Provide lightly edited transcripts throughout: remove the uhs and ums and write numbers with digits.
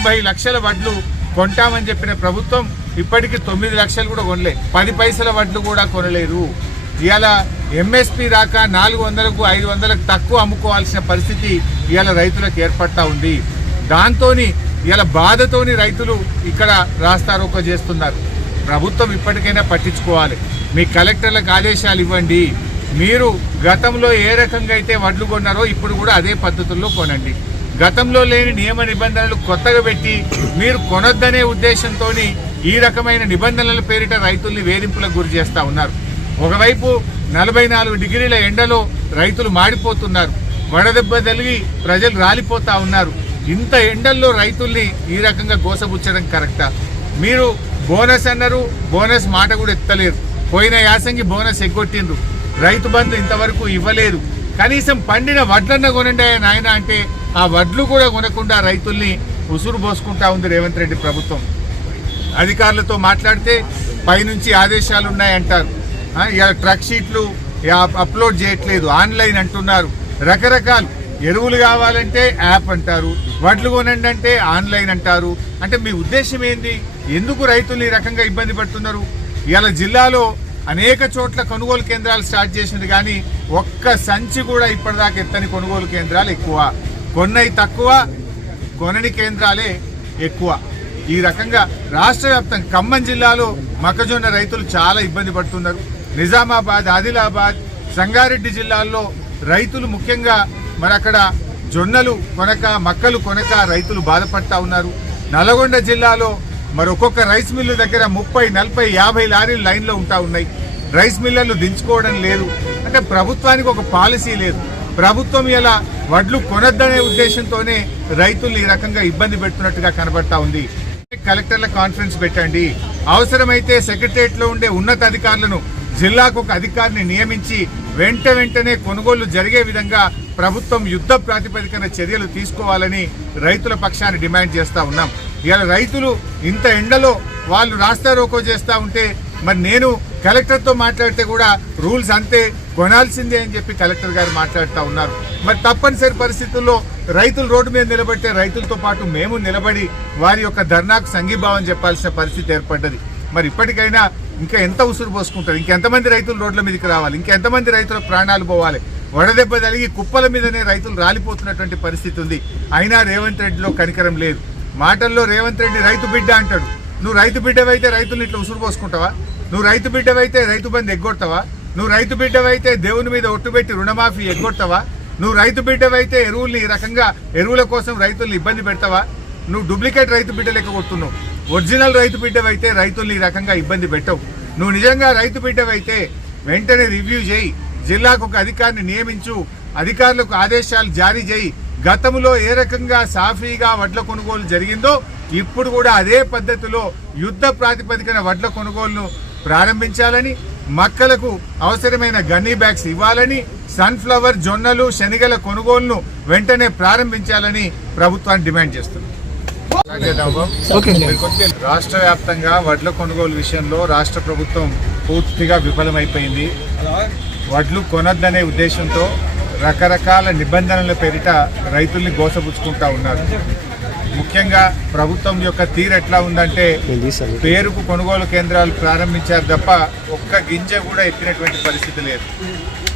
90 లక్షల వడ్లు కొంటామని చెప్పిన ప్రభుత్వం ఇప్పటికి 9 లక్షలు కూడా కొనలే, 10 పైసల వడ్లు కూడా కొనలేరు. ఇవాళ ఎంఎస్పి రాక 400కు 500కు తక్కువ అమ్ముకోవాల్సిన పరిస్థితి ఇవాళ రైతులకు ఏర్పడతా ఉంది. దాంతోని ఇవాళ బాధతోని రైతులు ఇక్కడ రాస్తారోకో చేస్తున్నారు. ప్రభుత్వం ఇప్పటికైనా పట్టించుకోవాలి. మీ కలెక్టర్లకు ఆదేశాలు ఇవ్వండి. మీరు గతంలో ఏ రకంగా అయితే వడ్లు కొన్నారో ఇప్పుడు కూడా అదే పద్ధతుల్లో కొనండి. గతంలో లేని నియమ నిబంధనలు కొత్తగా పెట్టి మీరు కొనొద్దనే ఉద్దేశంతో ఈ రకమైన నిబంధనల పేరిట రైతుల్ని వేధింపులకు గురి చేస్తూ ఉన్నారు. ఒకవైపు 44 డిగ్రీల ఎండలో రైతులు మాడిపోతున్నారు, వడదెబ్బ తగిలి ప్రజలు రాలిపోతా ఉన్నారు. ఇంత ఎండల్లో రైతుల్ని ఈ రకంగా గోసబుచ్చడం కరెక్టా? మీరు బోనస్ అన్నారు, బోనస్ మాట కూడా ఎత్తలేరు. పోయిన యాసంగి బోనస్ ఎగ్గొట్టిండ్రు, రైతు బంధు ఇంతవరకు ఇవ్వలేదు. కనీసం పండిన వడ్లన్న కొనండి నాయన అంటే ఆ వడ్లు కూడా కొనకుండా రైతుల్ని ఉసురు పోసుకుంటా ఉంది రేవంత్ రెడ్డి ప్రభుత్వం. అధికారులతో మాట్లాడితే పైనుంచి ఆదేశాలు ఉన్నాయంటారు. ట్రక్ షీట్లు అప్లోడ్ చేయట్లేదు, ఆన్లైన్ అంటున్నారు. రకరకాలు ఎరువులు కావాలంటే యాప్ అంటారు, వడ్లు కొనండి అంటే ఆన్లైన్ అంటారు. అంటే మీ ఉద్దేశం ఏంది? ఎందుకు రైతులు ఈ రకంగా ఇబ్బంది పడుతున్నారు? ఇవాళ జిల్లాలో అనేక చోట్ల కొనుగోలు కేంద్రాలు స్టార్ట్ చేసింది, కానీ ఒక్క సంచి కూడా ఇప్పటిదాకా ఎత్తని కొనుగోలు కేంద్రాలు ఎక్కువ, కొన్నవి తక్కువ, కొనని కేంద్రాలే ఎక్కువ. ఈ రకంగా రాష్ట్ర వ్యాప్తంగా ఖమ్మం జిల్లాలో మొక్కజొన్న రైతులు చాలా ఇబ్బంది పడుతున్నారు. నిజామాబాద్, ఆదిలాబాద్, సంగారెడ్డి జిల్లాల్లో రైతులు ముఖ్యంగా మరి అక్కడ జొన్నలు కొనక, మక్కలు కొనక రైతులు బాధపడతా ఉన్నారు. నల్గొండ జిల్లాలో మరి ఒక్కొక్క రైస్ మిల్లు దగ్గర 30, 40, 50 లారీలు లైన్లో ఉంటా ఉన్నాయి. రైస్ మిల్లర్లు దించుకోవడం లేదు. అంటే ప్రభుత్వానికి ఒక పాలసీ లేదు. ప్రభుత్వం ఇలా వడ్లు కొనొద్దనే ఉద్దేశంతోనే రైతులు ఈ రకంగా ఇబ్బంది పెడుతున్నట్టుగా కనబడతా ఉంది. కలెక్టర్ల కాన్ఫరెన్స్ పెట్టండి. అవసరమైతే సెక్రటరియట్లో ఉండే ఉన్నత అధికారులను జిల్లాకు ఒక అధికారిని నియమించి వెంటనే కొనుగోళ్లు జరిగే విధంగా ప్రభుత్వం యుద్ధ ప్రాతిపదికన చర్యలు తీసుకోవాలని రైతుల పక్షాన్ని డిమాండ్ చేస్తా ఉన్నాం. ఇవాళ రైతులు ఇంత ఎండలో వాళ్ళు రాస్తారోకో చేస్తూ ఉంటే మరి నేను కలెక్టర్తో మాట్లాడితే కూడా రూల్స్ అంతే, కొనాల్సిందే అని చెప్పి కలెక్టర్ గారు మాట్లాడుతూ ఉన్నారు. మరి తప్పనిసరి పరిస్థితుల్లో రైతులు రోడ్డు మీద నిలబడితే రైతులతో పాటు మేము నిలబడి వారి యొక్క ధర్నాకు సంఘీభావం చెప్పాల్సిన పరిస్థితి ఏర్పడ్డది. మరి ఇప్పటికైనా ఇంకా ఎంత ఉసురు పోసుకుంటారు? ఇంకెంతమంది రైతులు రోడ్ల మీదకి రావాలి? ఇంకెంతమంది రైతుల ప్రాణాలు పోవాలి? వడదెబ్బ తగిలి కుప్పల మీదనే రైతులు రాలిపోతున్నటువంటి పరిస్థితి ఉంది. అయినా రేవంత్ రెడ్డిలో కనికరం లేదు. మాటల్లో రేవంత్ రెడ్డి రైతు బిడ్డ అంటాడు. నువ్వు రైతు బిడ్డవైతే రైతులు ఇట్లా ఉసురు పోసుకుంటావా? నువ్వు రైతు బిడ్డవైతే రైతు బంధు ఎగ్గొడతావా? నువ్వు రైతు బిడ్డవైతే దేవుని మీద ఒట్టుబెట్టి రుణమాఫీ ఎగ్గొడతావా? నువ్వు రైతు బిడ్డవైతే ఎరువుల్ని ఈ రకంగా ఎరువుల కోసం రైతుల్ని ఇబ్బంది పెడతావా? నువ్వు డూప్లికేట్ రైతు బిడ్డ లెక్క కొడుతున్నావు. ఒరిజినల్ రైతు బిడ్డవైతే రైతుల్ని ఈ రకంగా ఇబ్బంది పెట్టవు. నువ్వు నిజంగా రైతు బిడ్డవైతే వెంటనే రివ్యూ చేయి, జిల్లాకు ఒక అధికారిని నియమించు, అధికారులకు ఆదేశాలు జారీ చేయి. గతంలో ఏ రకంగా సాఫీగా వడ్ల కొనుగోలు జరిగిందో ఇప్పుడు కూడా అదే పద్ధతిలో యుద్ధ ప్రాతిపదికన వడ్ల కొనుగోలును ప్రారంభించాలని, మక్కలకు అవసరమైన గన్నీ బ్యాగ్స్ ఇవ్వాలని, సన్ఫ్లవర్, జొన్నలు, శనగల కొనుగోలును వెంటనే ప్రారంభించాలని ప్రభుత్వాన్ని డిమాండ్ చేస్తుంది. రాష్ట్ర వ్యాప్తంగా వడ్ల కొనుగోలు విషయంలో రాష్ట్ర ప్రభుత్వం పూర్తిగా విఫలమైపోయింది. వడ్లు కొనొద్దనే ఉద్దేశంతో రకరకాల నిబంధనల పేరిట రైతుల్ని గోసపుచ్చుకుంటా ఉన్నారు. ముఖ్యంగా ప్రభుత్వం యొక్క తీరు ఎట్లా ఉందంటే పేరుకు కొనుగోలు కేంద్రాలు ప్రారంభించారు తప్ప ఒక్క గింజ కూడా ఎత్తినటువంటి పరిస్థితి లేదు.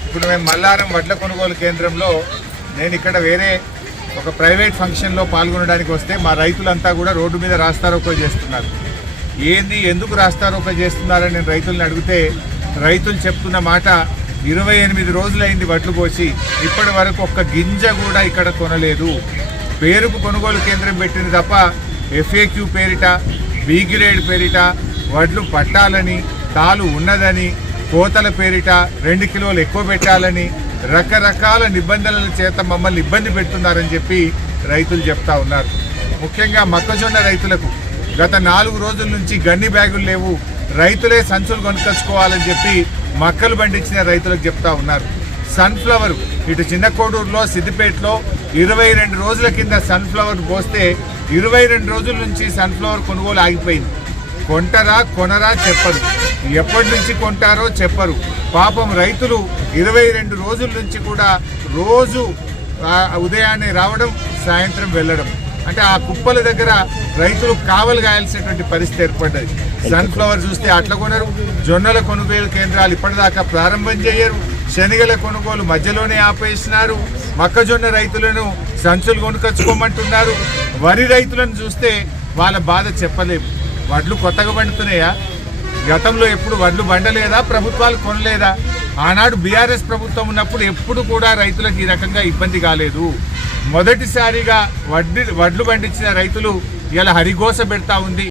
ఇప్పుడు మేము మల్లారం వడ్ల కొనుగోలు కేంద్రంలో నేను ఇక్కడ వేరే ఒక ప్రైవేట్ ఫంక్షన్లో పాల్గొనడానికి వస్తే మా రైతులంతా కూడా రోడ్డు మీద రాస్తారోకో చేస్తున్నారు. ఏంది, ఎందుకు రాస్తారోకో చేస్తున్నారని నేను రైతుల్ని అడిగితే రైతులు చెప్తున్న మాట 28 రోజులైంది వడ్లు పోసి, ఇప్పటి వరకు ఒక్క గింజ కూడా ఇక్కడ కొనలేదు. పేరుకు కొనుగోలు కేంద్రం పెట్టింది తప్ప FAQ పేరిట, బి గ్రేడ్ పేరిట వడ్లు పట్టాలని, తాలు ఉన్నదని, కోతల పేరిట 2 కిలోలు ఎక్కువ పెట్టాలని రకరకాల నిబంధనల చేత మమ్మల్ని ఇబ్బంది పెడుతున్నారని చెప్పి రైతులు చెప్తా ఉన్నారు. ముఖ్యంగా మొక్కజొన్న రైతులకు గత 4 రోజుల నుంచి గన్ని బ్యాగులు లేవు, రైతులే సంచులు కొనుక్కొచ్చుకోవాలని చెప్పి మక్కలు పండించిన రైతులకు చెప్తా ఉన్నారు. సన్ఫ్లవర్ ఇటు చిన్న కోడూరులో, సిద్దిపేటలో 22 రోజుల కింద సన్ఫ్లవర్ పోస్తే 22 రోజుల నుంచి సన్ఫ్లవర్ కొనుగోలు ఆగిపోయింది. కొంటరా కొనరా చెప్పరు, ఎప్పటి నుంచి కొంటారో చెప్పరు. పాపం రైతులు 22 రోజుల నుంచి కూడా రోజు ఉదయాన్నే రావడం, సాయంత్రం వెళ్ళడం. అంటే ఆ కుప్పల దగ్గర రైతులు కావలు గాయాల్సినటువంటి పరిస్థితి ఏర్పడ్డది. సన్ఫ్లవర్ చూస్తే అట్లా కొనరు, జొన్నల కొనుగోలు కేంద్రాలు ఇప్పటిదాకా ప్రారంభం చేయరు, శనగల కొనుగోలు మధ్యలోనే ఆపేసినారు, మొక్కజొన్న రైతులను సంచులు కొనుకొచ్చుకోమంటున్నారు. వరి రైతులను చూస్తే వాళ్ళ బాధ చెప్పలేము. వడ్లు కొత్తగా పండుతున్నాయా? గతంలో ఎప్పుడు వడ్లు బండలేదా? ప్రభుత్వాలు కొనలేదా? ఆనాడు బీఆర్ఎస్ ప్రభుత్వం ఉన్నప్పుడు ఎప్పుడు కూడా రైతులకు ఈ రకంగా ఇబ్బంది కాలేదు. మొదటిసారిగా వడ్లు పండించిన రైతులు ఇలా హరిగోస పెడతా ఉంది.